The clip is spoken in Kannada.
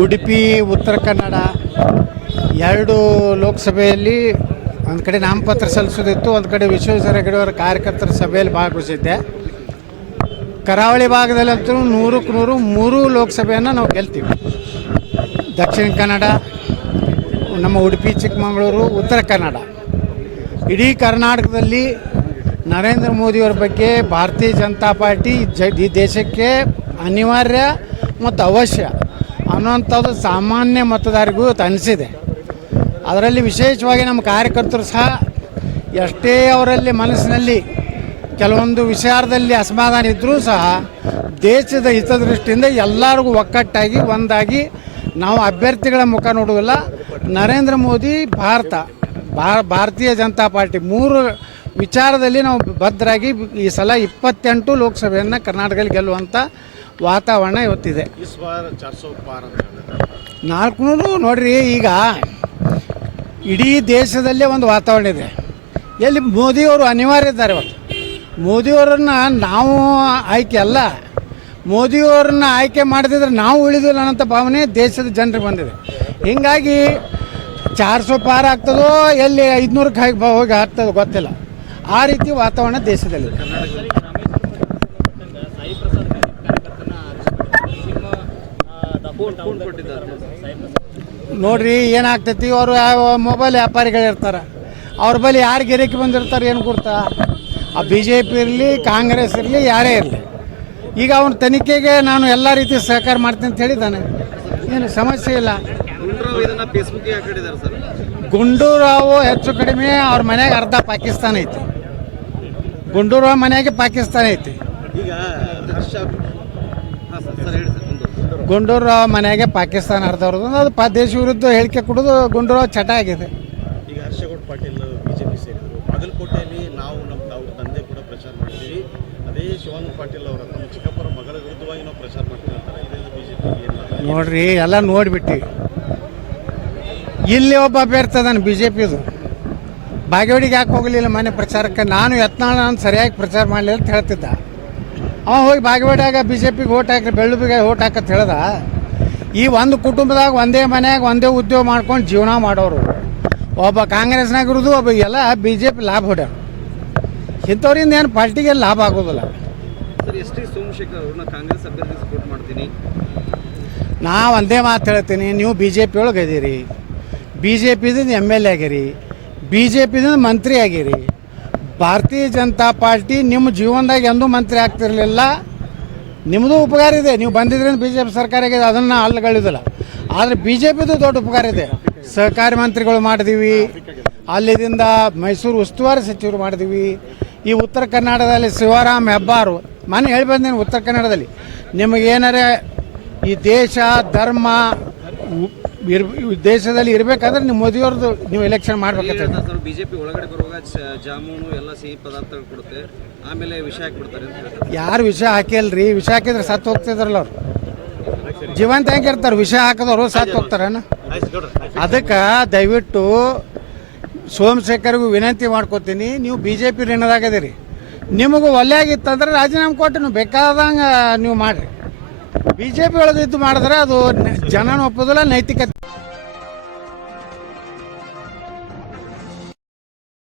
ಉಡುಪಿ ಉತ್ತರ ಕನ್ನಡ ಎರಡು ಲೋಕಸಭೆಯಲ್ಲಿ ಒಂದು ಕಡೆ ನಾಮಪತ್ರ ಸಲ್ಲಿಸೋದಿತ್ತು ಒಂದು ಕಡೆ ವಿಶ್ವೇಶ್ವರ ಹೆಗಡೆಯವರ ಕಾರ್ಯಕರ್ತರ ಸಭೆಯಲ್ಲಿ ಭಾಗವಹಿಸಿದ್ದೆ ಕರಾವಳಿ ಭಾಗದಲ್ಲಂತೂ ನೂರಕ್ಕೆ ನೂರು ಮೂರು ಲೋಕಸಭೆಯನ್ನು ನಾವು ಗೆಲ್ತೀವಿ ದಕ್ಷಿಣ ಕನ್ನಡ ನಮ್ಮ ಉಡುಪಿ ಚಿಕ್ಕಮಗಳೂರು ಉತ್ತರ ಕನ್ನಡ ಇಡೀ ಕರ್ನಾಟಕದಲ್ಲಿ ನರೇಂದ್ರ ಮೋದಿಯವರ ಬಗ್ಗೆ ಭಾರತೀಯ ಜನತಾ ಪಾರ್ಟಿ ಜ ದೇಶಕ್ಕೆ ಅನಿವಾರ್ಯ ಮತ್ತು ಅವಶ್ಯ ಅನ್ನುವಂಥದ್ದು ಸಾಮಾನ್ಯ ಮತದಾರಿಗೂ ಅನಿಸಿದೆ ಅದರಲ್ಲಿ ವಿಶೇಷವಾಗಿ ನಮ್ಮ ಕಾರ್ಯಕರ್ತರು ಸಹ ಎಷ್ಟೇ ಅವರಲ್ಲಿ ಮನಸ್ಸಿನಲ್ಲಿ ಕೆಲವೊಂದು ವಿಚಾರದಲ್ಲಿ ಅಸಮಾಧಾನ ಇದ್ದರೂ ಸಹ ದೇಶದ ಹಿತದೃಷ್ಟಿಯಿಂದ ಎಲ್ಲರಿಗೂ ಒಕ್ಕಟ್ಟಾಗಿ ಒಂದಾಗಿ ನಾವು ಅಭ್ಯರ್ಥಿಗಳ ಮುಖ ನೋಡುವಲ್ಲ ನರೇಂದ್ರ ಮೋದಿ ಭಾರತ ಭಾರತೀಯ ಜನತಾ ಪಾರ್ಟಿ ಮೂರು ವಿಚಾರದಲ್ಲಿ ನಾವು ಭದ್ರಾಗಿ ಈ ಸಲ ಇಪ್ಪತ್ತೆಂಟು ಲೋಕಸಭೆಯನ್ನು ಕರ್ನಾಟಕದಲ್ಲಿ ಗೆಲ್ಲುವಂಥ ವಾತಾವರಣ ಇವತ್ತಿದೆ ನಾಲ್ಕುನೂರು ನೋಡ್ರಿ ಈಗ ಇಡೀ ದೇಶದಲ್ಲೇ ಒಂದು ವಾತಾವರಣ ಇದೆ ಎಲ್ಲಿ ಮೋದಿಯವರು ಅನಿವಾರ್ಯ ಇದ್ದಾರೆ ಇವತ್ತು ಮೋದಿಯವರನ್ನ ನಾವು ಆಯ್ಕೆ ಅಲ್ಲ ಮೋದಿಯವರನ್ನ ಆಯ್ಕೆ ಮಾಡಿದ್ರೆ ನಾವು ಉಳಿದಿಲ್ಲ ಅನ್ನೋಂಥ ಭಾವನೆ ದೇಶದ ಜನರಿಗೆ ಬಂದಿದೆ ಹೀಗಾಗಿ ಚಾರ್ ಆಗ್ತದೋ ಎಲ್ಲಿ ಐದುನೂರಕ್ಕೆ ಹೋಗಿ ಆಗ್ತದೋ ಗೊತ್ತಿಲ್ಲ ಆ ರೀತಿ ವಾತಾವರಣ ದೇಶದಲ್ಲಿ ನೋಡ್ರಿ ಏನಾಗ್ತೈತಿ ಅವರು ಮೊಬೈಲ್ ವ್ಯಾಪಾರಿಗಳಿರ್ತಾರೆ ಅವ್ರ ಬಳಿ ಯಾರು ಗಿರಕಿ ಬಂದಿರ್ತಾರೆ ಏನು ಕೊಡ್ತಾ ಆ ಬಿ ಜೆ ಪಿ ಇರಲಿ ಕಾಂಗ್ರೆಸ್ ಇರಲಿ ಯಾರೇ ಇರಲಿ ಈಗ ಅವನ ತನಿಖೆಗೆ ನಾನು ಎಲ್ಲ ರೀತಿ ಸಹಕಾರ ಮಾಡ್ತೀನಿ ಅಂತ ಹೇಳಿದ್ದಾನೆ ಏನು ಸಮಸ್ಯೆ ಇಲ್ಲ ಗುಂಡೂರಾವು ಹೆಚ್ಚು ಕಡಿಮೆ ಅವ್ರ ಮನೆಗೆ ಅರ್ಧ ಪಾಕಿಸ್ತಾನ ಐತಿ ಗುಂಡೂರಾವ್ ಮನೆಗೆ ಪಾಕಿಸ್ತಾನ ಐತಿ ಈಗ ಗುಂಡೂರಾವ್ ಮನೆಗೆ ಪಾಕಿಸ್ತಾನ ಆಡ್ದವ್ರದ್ದು ಅದು ಪ ದೇಶ ವಿರುದ್ಧ ಹೇಳಿಕೆ ಕೊಡೋದು ಗುಂಡೂರಾವ್ ಚಟ ಆಗಿದೆ ಈಗ ಹರ್ಷಗೌಡ ಪಾಟೀಲ್ ಬಿಜೆಪಿ ಸೇರಿದ್ರು ಬಾಗಲಕೋಟೆಯಲ್ಲಿ ನಾವು ನಮ್ಮ ಅವ್ರ ತಂದೆ ಕೂಡ ಪ್ರಚಾರ ಮಾಡ್ತೀವಿ ಅದೇ ಶಿವಾನಂದ ಪಾಟೀಲ್ ಅವರ ತಮ್ಮ ಚಿಕ್ಕಪ್ಪರ ಮಗಳ ವಿರುದ್ಧವಾಗಿ ನಾವು ಪ್ರಚಾರ ಮಾಡ್ತೀವಿ ಅಂತಾರೆ ಇದೆಲ್ಲ ಬಿಜೆಪಿ ನೋಡ್ರಿ ಎಲ್ಲ ನೋಡಿಬಿಟ್ಟಿವಿ ಇಲ್ಲಿ ಒಬ್ಬ ಅಭ್ಯರ್ಥಿ ಅದಾನೆ ಬಿ ಜೆ ಪಿದು ಬಾಗೇವಾಡಿಗೆ ಯಾಕೆ ಹೋಗಲಿಲ್ಲ ಮನೆ ಪ್ರಚಾರಕ್ಕೆ ನಾನು ಯತ್ನಾಳ ನಾನು ಸರಿಯಾಗಿ ಪ್ರಚಾರ ಮಾಡಲಿಲ್ಲ ಅಂತ ಹೇಳ್ತಿದ್ದ ಅವ ಹೋಗಿ ಬಾಗೇವಾಡ್ಯಾಗ ಬಿ ಜೆ ಪಿಗೆ ಓಟ್ ಹಾಕಿ ಬೆಳ್ಳುಬಿಗೆ ಓಟ್ ಹಾಕತ್ ಹೇಳ್ದ ಈ ಒಂದು ಕುಟುಂಬದಾಗ ಒಂದೇ ಮನೆಯಾಗ ಒಂದೇ ಉದ್ಯೋಗ ಮಾಡ್ಕೊಂಡು ಜೀವನ ಮಾಡೋರು ಒಬ್ಬ ಕಾಂಗ್ರೆಸ್ನಾಗ ಇರೋದು ಒಬ್ಬ ಎಲ್ಲ ಬಿ ಜೆ ಪಿ ಲಾಭ ಹೊಡ್ಯಾರ ಇಂಥವ್ರಿಂದ ಏನು ಪಾರ್ಟಿಗೆ ಲಾಭ ಆಗೋದಿಲ್ಲ ನಾ ಒಂದೇ ಮಾತು ಹೇಳ್ತೀನಿ ನೀವು ಬಿ ಜೆ ಪಿ ಒಳಗೆ ಇದೀರಿ ಬಿ ಜೆ ಪಿದಿಂದ ಎಮ್ ಎಲ್ ಎ ಆಗಿರಿ ಬಿ ಜೆ ಪಿದಿಂದ ಮಂತ್ರಿ ಆಗಿರಿ ಭಾರತೀಯ ಜನತಾ ಪಾರ್ಟಿ ನಿಮ್ಮ ಜೀವನದಾಗ ಎಂದೂ ಮಂತ್ರಿ ಆಗ್ತಿರಲಿಲ್ಲ ನಿಮ್ಮದು ಉಪಕಾರ ಇದೆ ನೀವು ಬಂದಿದ್ರೆ ಬಿ ಜೆ ಪಿ ಸರ್ಕಾರ ಅದನ್ನು ಅಲ್ಲಗಳಿದಿಲ್ಲ ಆದರೆ ಬಿ ಜೆ ಪಿದು ದೊಡ್ಡ ಉಪಕಾರ ಇದೆ ಸಹಕಾರಿ ಮಂತ್ರಿಗಳು ಮಾಡಿದೀವಿ ಅಲ್ಲಿಂದ ಮೈಸೂರು ಉಸ್ತುವಾರಿ ಸಚಿವರು ಮಾಡಿದೀವಿ ಈ ಉತ್ತರ ಕರ್ನಾಟಕದಲ್ಲಿ ಶಿವರಾಮ್ ಹೆಬ್ಬಾರು ಮನೆ ಹೇಳಿ ಬಂದೀನಿ ಉತ್ತರ ಕನ್ನಡದಲ್ಲಿ ನಿಮಗೇನಾರೇ ಈ ದೇಶ ಧರ್ಮ ಇರ್ ದೇಶದಲ್ಲಿ ಇರಬೇಕಾದ್ರೆ ನೀವು ಮೋದಿಯವ್ರದ್ದು ನೀವು ಎಲೆಕ್ಷನ್ ಮಾಡ್ಬೇಕಾಗ್ತದೆ ಬಿಜೆಪಿ ಒಳಗಡೆ ಬರುವಾಗ ಜಾಮೂನು ಎಲ್ಲ ಸಿಹಿ ಪದಾರ್ಥ ಕೊಡುತ್ತೆ ಆಮೇಲೆ ವಿಷ ಹಾಕಿಬಿಡ್ತಾರೆ ಯಾರು ವಿಷ ಹಾಕಿಲ್ರಿ ವಿಷ ಹಾಕಿದ್ರೆ ಸತ್ತು ಹೋಗ್ತಿದ್ರಲ್ಲ ಅವ್ರು ಜೀವಂತ ಹೆಂಗೆ ವಿಷ ಹಾಕಿದವರು ಸತ್ತು ಹೋಗ್ತಾರೇನು ಅದಕ್ಕೆ ದಯವಿಟ್ಟು ಸೋಮಶೇಖರ್ಗೂ ವಿನಂತಿ ಮಾಡ್ಕೋತೀನಿ ನೀವು ಬಿ ಜೆ ಪಿ ಋಣದಾಗದಿರಿ ನಿಮಗೂ ಒಲ್ಲೆ ಆಗಿತ್ತಂದ್ರೆ ರಾಜೀನಾಮೆ ಕೊಟ್ಟು ನೀವು ಬೇಕಾದಂಗೆ ನೀವು ಮಾಡಿರಿ ಬಿ ಜೆ ಒಳಗೆ ಮಾಡಿದ್ರೆ ಅದು ಜನನ ಒಪ್ಪೋದಿಲ್ಲ ನೈತಿಕತೆ